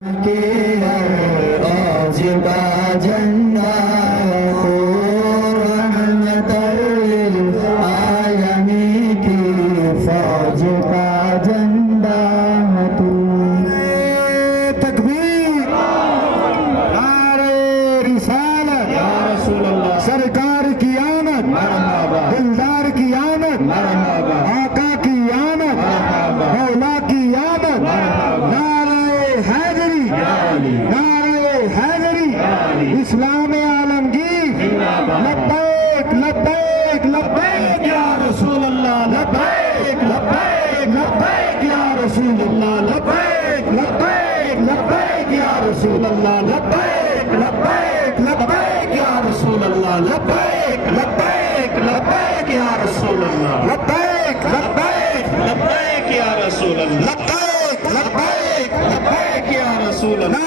आज का झंडा हो रहमतुल आलमीन की फौज का झंडा तू। तकबीर, नारे रिसालत, या रसूल अल्लाह, सरकार की आमद, दिलदार की आमद, आका की आमद, मौला की आमद, नारे हैदरी, इस्लाम आलमगीर, लब्बैक लब्बैक लब्बैक या रसूल अल्लाह, लब्बैक लब्बैक लब्बैक या रसूल अल्लाह, लब्बैक लब्बैक लब्बैक या रसूल अल्लाह, लब्बैक लब्बैक लब्बैक या रसूल अल्लाह, लब्बैक लब्बैक लब्बैक या रसूल अल्लाह, लब्बैक लब्बैक लब्बैक या रसूल अल्लाह, लब्बैक लब्बैक लब्बैक या रसूल अल्लाह।